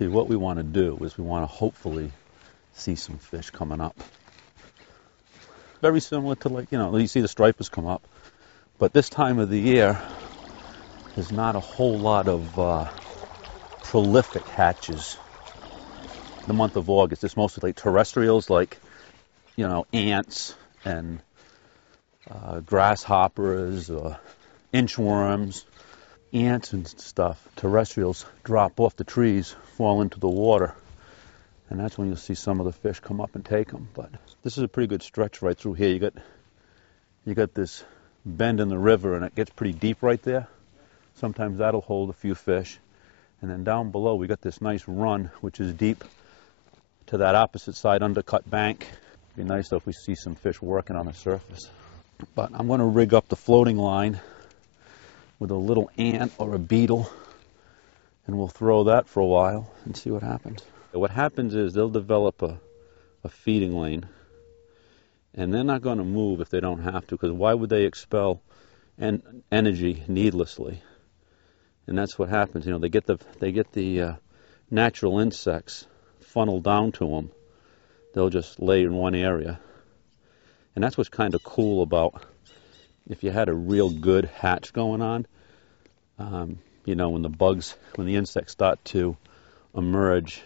See, what we want to do is we want to hopefully see some fish coming up. Very similar to, like, you see the stripers come up. But this time of the year, there's not a whole lot of prolific hatches. The month of August, it's mostly like terrestrials, like, ants and grasshoppers or inchworms. Ants and stuff, terrestrials, drop off the trees, fall into the water, and that's when you'll see some of the fish come up and take them. But this is a pretty good stretch right through here. You got this bend in the river, and it gets pretty deep right there. Sometimes that'll hold a few fish. And then down below, we got this nice run, which is deep to that opposite side undercut bank. It'd be nice though if we see some fish working on the surface. But I'm going to rig up the floating line with a little ant or a beetle, and we'll throw that for a while and see what happens. What happens is they'll develop a feeding lane, and they're not going to move if they don't have to, because why would they expel energy needlessly? And that's what happens. They get the natural insects funneled down to them. They'll just lay in one area, and that's what's kind of cool about if you had a real good hatch going on. When the insects start to emerge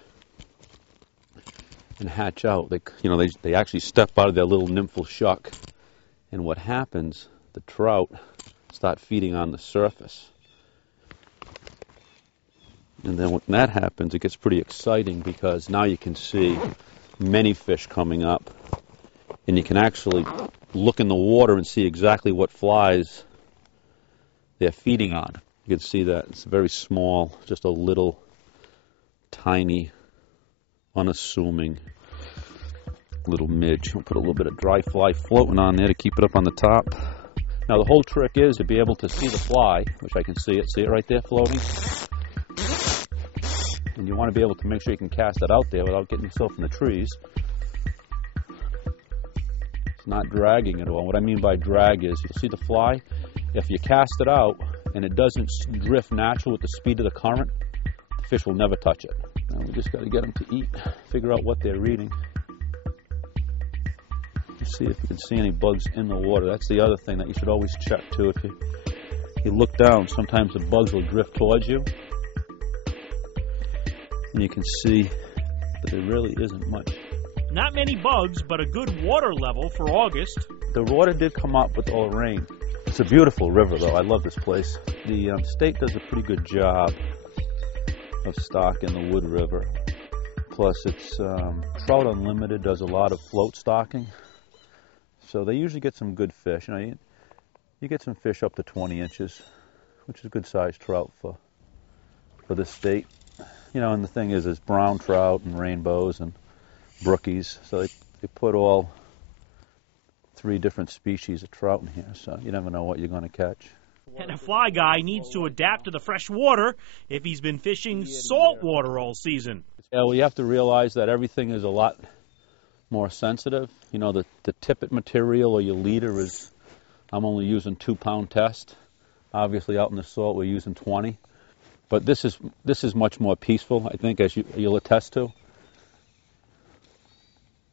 and hatch out, they actually step out of their little nymphal shuck, and what happens, the trout start feeding on the surface. And then when that happens, it gets pretty exciting, because now you can see many fish coming up, and you can actually look in the water and see exactly what flies they're feeding on. You can see that it's very small, just a little tiny, unassuming little midge. We'll put a little bit of dry fly floating on there to keep it up on the top. Now the whole trick is to be able to see the fly, which I can see it right there floating. And you want to be able to make sure you can cast it out there without getting yourself in the trees. It's not dragging at all. What I mean by drag is, you'll see the fly, if you cast it out and it doesn't drift natural with the speed of the current, the fish will never touch it. Now we just got to get them to eat, figure out what they're eating. See if you can see any bugs in the water. That's the other thing that you should always check too. If you look down, sometimes the bugs will drift towards you, and you can see that there really isn't much. Not many bugs, but a good water level for August. The water did come up with all the rain. It's a beautiful river, though. I love this place. The state does a pretty good job of stocking the Wood River. Plus, it's Trout Unlimited does a lot of float stocking, so they usually get some good fish. You get some fish up to 20 inches, which is a good sized trout for this state. And the thing is, there's brown trout and rainbows and brookies, so they put all 3 different species of trout in here, so you never know what you're going to catch. And a fly guy needs to adapt to the fresh water if he's been fishing salt water all season. Yeah, well, you have to realize that everything is a lot more sensitive. The tippet material or your leader is, I'm only using 2-pound test. Obviously, out in the salt, we're using 20. But this is much more peaceful, I think, as you'll attest to.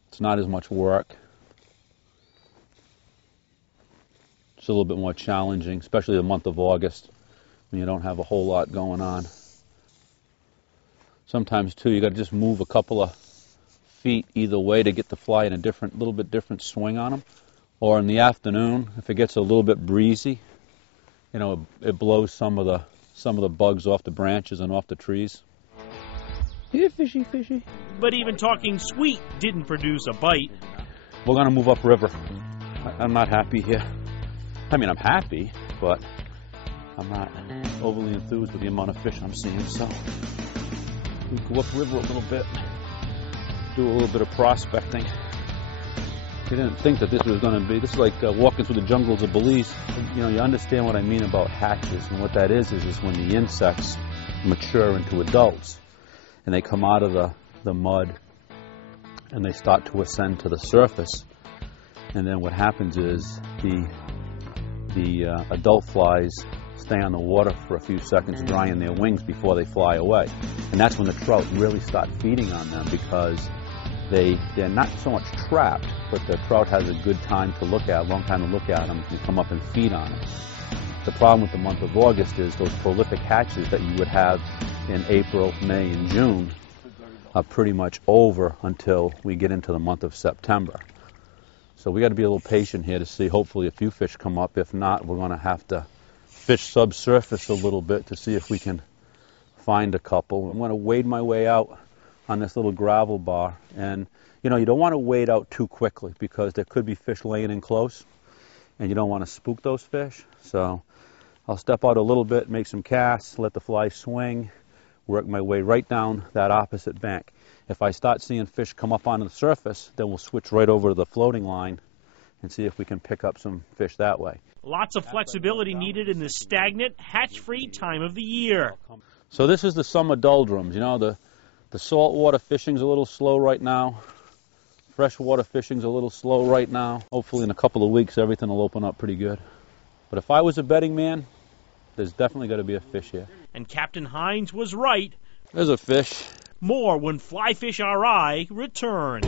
It's not as much work. It's a little bit more challenging, especially the month of August, when you don't have a whole lot going on. Sometimes, too, you got to just move a couple of feet either way to get the fly in a little bit different swing on them. Or in the afternoon, if it gets a little bit breezy, it blows some of the bugs off the branches and off the trees. Yeah, fishy, fishy. But even talking sweet didn't produce a bite. We're going to move upriver. I'm not happy here. I mean, I'm happy, but I'm not overly enthused with the amount of fish I'm seeing. So we go upriver a little bit, do a little bit of prospecting. I didn't think that this was going to be. This is like walking through the jungles of Belize. You understand what I mean about hatches, and what that is when the insects mature into adults, and they come out of the mud, and they start to ascend to the surface. And then what happens is the adult flies stay on the water for a few seconds, drying their wings before they fly away. And that's when the trout really start feeding on them, because they're not so much trapped, but the trout has a good time to look at, a long time to look at them, and come up and feed on them. The problem with the month of August is those prolific hatches that you would have in April, May, and June are pretty much over until we get into the month of September. So we got to be a little patient here to see. Hopefully a few fish come up. If not, we're going to have to fish subsurface a little bit to see if we can find a couple. I'm going to wade my way out on this little gravel bar, and you don't want to wade out too quickly, because there could be fish laying in close, and you don't want to spook those fish. So I'll step out a little bit, make some casts, let the fly swing, work my way right down that opposite bank. If I start seeing fish come up onto the surface, then we'll switch right over to the floating line and see if we can pick up some fish that way. Lots of flexibility needed in this stagnant, hatch-free time of the year. So this is the summer doldrums. The saltwater fishing's a little slow right now. Freshwater fishing's a little slow right now. Hopefully in a couple of weeks everything will open up pretty good. But if I was a betting man, there's definitely got to be a fish here. And Captain Hines was right. There's a fish. More when Fly Fish RI returns.